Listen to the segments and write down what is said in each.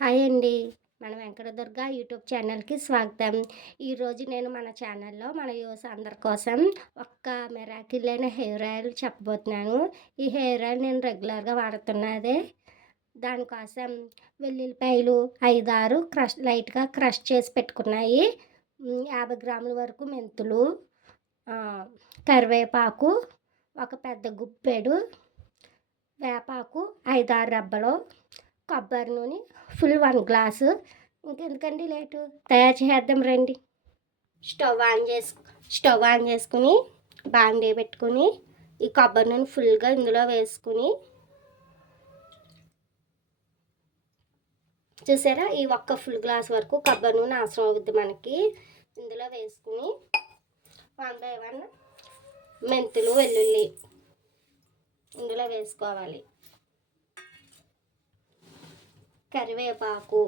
Hi అండి. మన Venkatadurga YouTube ఛానల్‌కి స్వాగతం. ఈరోజు నేను మన ఛానల్‌లో మన వ్యూవర్స్ అందరి కోసం ఒక్క మిరాకిల్ అయిన హెయిర్ ఆయిల్ చెప్పబోతున్నాను. ఈ హెయిర్ ఆయిల్ నేను రెగ్యులర్‌గా వాడుతున్నదే. దానికోసం వెల్లుల్లిపాయలు 5, 6 లైట్‌గా క్రష్ చేసి పెట్టుకున్నాయి. 50 గ్రాముల వరకు మెంతులు, కరివేపాకు, ఒక పెద్ద గుప్పెడు వేపాకు, 5, 6 రెబ్బలు, కొబ్బరి నూనె ఫుల్ 1 గ్లాసు. ఇంకెందుకండి లేటు, తయారు చేద్దాం రండి. స్టవ్ ఆన్ చేసుకుని బాండీ పెట్టుకుని ఈ కొబ్బరి నూనె ఫుల్గా ఇందులో వేసుకుని, చూసారా ఈ ఒక్క ఫుల్ గ్లాస్ వరకు కొబ్బరి నూనె అవసరం అవుద్ది మనకి. ఇందులో వేసుకుని 1 by 1 మెంతులు, వెల్లుల్లి ఇందులో వేసుకోవాలి. కరివేపాకు,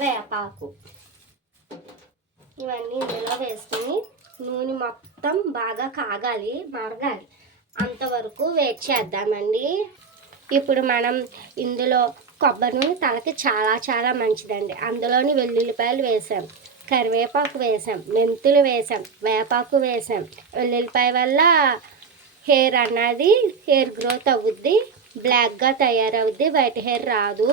వేపాకు ఇవన్నీ ఇందులో వేసుకుని నూనె మొత్తం బాగా కాగాలి, మరగాలి, అంతవరకు వెయిట్ చేద్దామండి. ఇప్పుడు మనం ఇందులో కొబ్బరి నూనె తలకి చాలా చాలా మంచిదండి. అందులోని వెల్లుల్లిపాయలు వేసాం, కరివేపాకు వేసాం, మెంతులు వేసాం, వేపాకు వేసాం. వెల్లుల్లిపాయ వల్ల హెయిర్ గ్రోత్ అవుద్ది, బ్లాక్గా తయారవుద్ది, వైట్ హెయిర్ రాదు.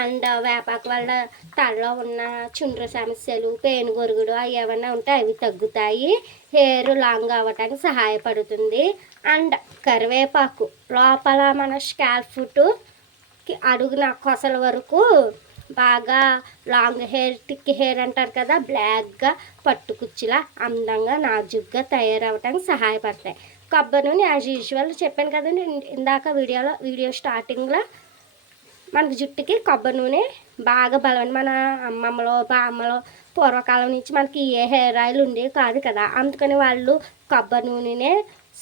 అండ్ వేపాకు వల్ల తలలో ఉన్న చుండ్రు సమస్యలు, పేనుగొరుగుడు అవి ఏమైనా ఉంటే అవి తగ్గుతాయి, హెయిర్ లాంగ్ అవ్వటానికి సహాయపడుతుంది. అండ్ కరివేపాకు లోపల మన స్కాల్ప్ ఫుట్కి అడుగున కొసల వరకు బాగా లాంగ్ హెయిర్, టిక్ హెయిర్ అంటారు కదా, బ్లాక్గా పట్టుకుచ్చిలా అందంగా నాజుగ్గా తయారవడానికి సహాయపడతాయి. కొబ్బరి నూనె యాజ్ యూజువల్ చెప్పాను కదండి ఇందాక వీడియో స్టార్టింగ్లో, మనకి జుట్టుకి కొబ్బరి నూనె బాగా బలం. మన అమ్మమ్మలో బామ్మలో పూర్వకాలం నుంచి మనకి ఏ హెయిర్ ఆయిల్ ఉండేవి కాదు కదా, అందుకని వాళ్ళు కొబ్బరి నూనెనే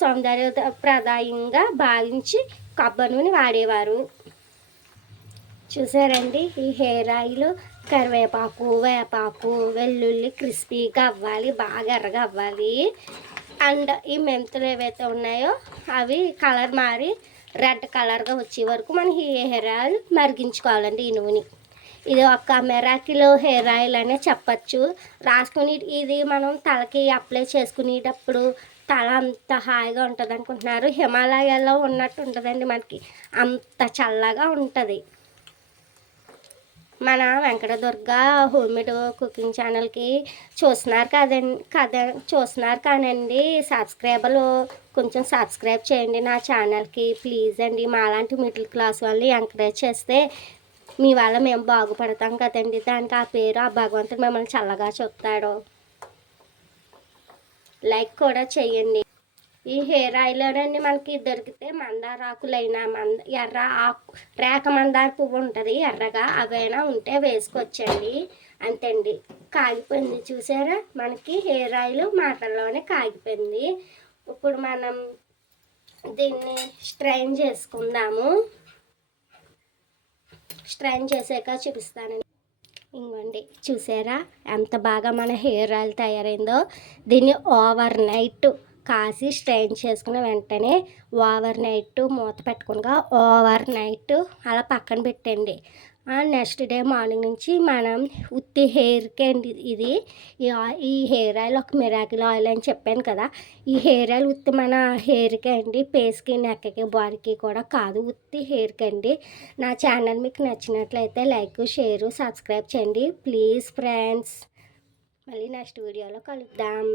సౌందర్యప్రదాయంగా భావించి కొబ్బరి నూనె వాడేవారు. చూసారండి ఈ హెయిర్ ఆయిల్ కరివేపాకు, వేపాకు, వెల్లుల్లి క్రిస్పీగా అవ్వాలి, బాగా ఎర్రగా అవ్వాలి. అండ్ ఈ మెంతులు ఏవైతే ఉన్నాయో అవి కలర్ మారి రెడ్ కలర్గా వచ్చే వరకు మనం ఈ హెయిర్ ఆయిల్ మరిగించుకోవాలండి. ఈ నూనె ఇది ఒక మిరాకిల్ హెయిర్ ఆయిల్ అనే చెప్పచ్చు. రాసుకుని ఇది మనం తలకి అప్లై చేసుకునేటప్పుడు తల అంత హాయిగా ఉంటుంది అనుకుంటున్నారు, హిమాలయాల్లో ఉన్నట్టు ఉంటుందండి, మనకి అంత చల్లగా ఉంటుంది. మన వెంకటదుర్గ హోమ్మేడ్ కుకింగ్ ఛానల్కి చూస్తున్నారు కానండి సబ్స్క్రైబర్లు కొంచెం సబ్స్క్రైబ్ చేయండి నా ఛానల్కి ప్లీజ్ అండి. మాలాంటి మిడిల్ క్లాస్ వాళ్ళని ఎంకరేజ్ చేస్తే మీ వల్ల మేము బాగుపడతాం కదండి. దానికి ఆ పేరు ఆ భగవంతుడు మిమ్మల్ని చల్లగా చూస్తాడు. లైక్ కూడా చేయండి. ఈ హెయిర్ ఆయిల్లోనండి మనకి దొరికితే మందార ఆకులైనా ఎర్ర ఆకు రేఖ మందార పువ్వు ఉంటుంది ఎర్రగా, అవైనా ఉంటే వేసుకోవచ్చండి. అంతేండి, కాగిపోయింది చూసారా మనకి హెయిర్ ఆయిల్ మాటల్లోనే కాగిపోయింది. ఇప్పుడు మనం దీన్ని స్ట్రైన్ చేసుకుందాము. స్ట్రైన్ చేసాక చూపిస్తానండి. ఇంకోండి చూసారా ఎంత బాగా మన హెయిర్ ఆయిల్ తయారైందో. దీన్ని ఓవర్ నైట్ కాసి స్ట్రెయిన్ చేసుకున్న వెంటనే ఓవర్ నైట్ మూత పెట్టుకునిగా ఓవర్ నైట్ అలా పక్కన పెట్టండి. నెక్స్ట్ డే మార్నింగ్ నుంచి మనం ఉత్తి హెయిర్కి అండి ఇది. ఈ హెయిర్ ఆయిల్ ఒక మిరాకిల్ ఆయిల్ అని చెప్పాను కదా, ఈ హెయిర్ ఆయిల్ ఉత్తి మన హెయిర్కి అండి, ఫేస్కి, నెక్కి, బాడీకి కూడా కాదు, ఉత్తి హెయిర్కి అండి. నా ఛానల్ మీకు నచ్చినట్లయితే లైక్, షేర్, సబ్స్క్రైబ్ చేయండి ప్లీజ్ ఫ్రెండ్స్. మళ్ళీ నెక్స్ట్ వీడియోలో కలుద్దాం.